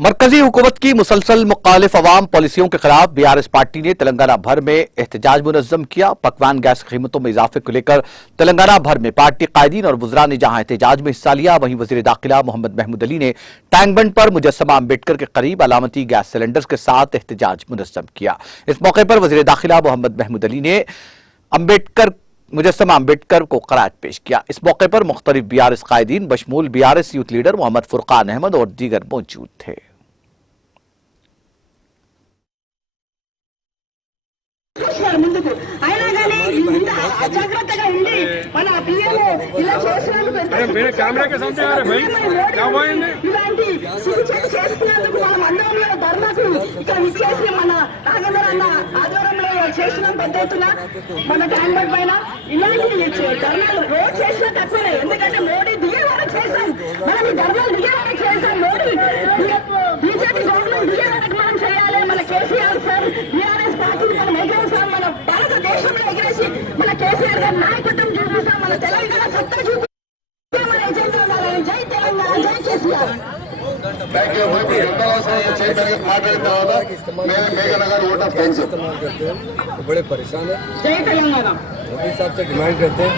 मरकजी हुकूमत की मुसलसल मुखालिफ अवाम पॉलिसियों के खिलाफ बीआरएस पार्टी ने तेलंगाना भर में एहतजाज मुनज़्ज़म किया। पकवान गैस कीमतों में इजाफे को लेकर तेलंगाना भर में पार्टी कायदीन और वज़रा ने जहां एहतजाज में हिस्सा लिया, वहीं वज़ीर दाखिला मोहम्मद महमूद अली ने टैंक बंड पर मुजस्समा अम्बेडकर के करीब अलामती गैस सिलेंडर्स के साथ एहतजाज मुनज़्ज़म किया। इस मौके पर वज़ीर दाखिला मोहम्मद महमूद अली ने मुजस्समा अम्बेडकर को क़रार पेश किया। इस मौके पर मुख्तलिफ बीआरएस कायदीन बशमूल बीआरएस यूथ लीडर मोहम्मद फुरकान अहमद और दीगर मौजूद थे। ముందుకు అయినా కానీ ఇంత అజాగ్రత్తగా ఉండి మన పిఎం ఇలా చేసినందుకు ఇలాంటి సిగ్గుచేటు చేస్తున్నందుకు మనం అందరం ధర్నాకు ఇక్కడ విచ్చేసి మన నాగేంద్ర అన్న ఆధ్వర్యంలో చేసినాం పెద్ద ఎత్తున మన ట్యాంక్ బండ్ పైన ఇలాంటి ధర్నాలు రోజు చేసినా తక్కువే, ఎందుకంటే మోడీ దిగే వరకు చేశాం, మనం ఈ ధర్నాలు దిగే వరకు చేశాం, మోడీ బీజేపీ గవర్నమెంట్ దిగే వరకు మనం చేయాలి. మన కేసీఆర్ సార్ బీఆర్ఎస్ పార్టీని మనం ఎగరేసాం, మన భారతదేశంలో ఎగరేసి మన కేసీఆర్ గారి నాయకత్వం చూపిస్తాం, మన తెలంగాణ సత్తా చూపిస్తాం, మన ఎజెండా ఉండాలని. జై తెలంగాణ, జై కేసీఆర్. बड़े परेशान है। जय तेलंगाना। मोदी साहब से डिमांड करते हैं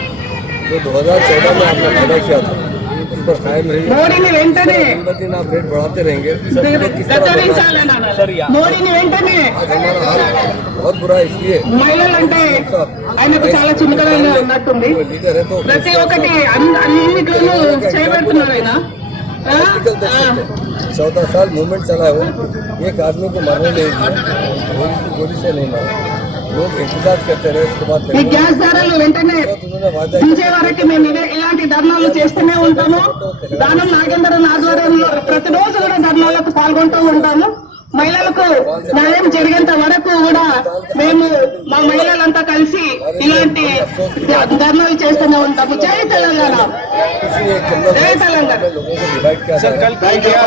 जो 2014 में आपने वादा किया था उस पर कायम रहिए। మోడీని వెంటనే आप रेट बढ़ाते रहेंगे। మోడీని వెంటనే आज हमारा हाल बहुत बुरा है, इसलिए మహిళలంటే ఆయనకు చాలా చిన్నగా ఉన్నట్టుంది. लीडर है तो ప్రతి ఒక్కటి అన్నిట్లోనూ చేయబడుతున్నారు ఆయన. 14 साल मूवमेंट चला है, वो एक आदमी को मरने नहीं दिया, गोली से नहीं मारा, लोग एहतजाज करते रहे। उसके बाद ఈ గ్యాస్ ధరలు వెంటనే उन्होंने वादा దించే వరకు మేము ఇలాంటి ధర్నాలు చేస్తూనే ఉంటాము. దానం నాగేంద్రన్ ఆధ్వర్యంలో ప్రతిరోజు కూడా ధర్నాలకు పాల్గొంటూ ఉంటాము. మహిళలకు న్యాయం జరిగేంత వరకు కూడా మేము మా మహిళలంతా కలిసి ఇలాంటి ధర్నాలు చేస్తూనే ఉంటాము. జై తెలంగాణ, జై తెలంగాణ. लोगों को डिवाइड किया।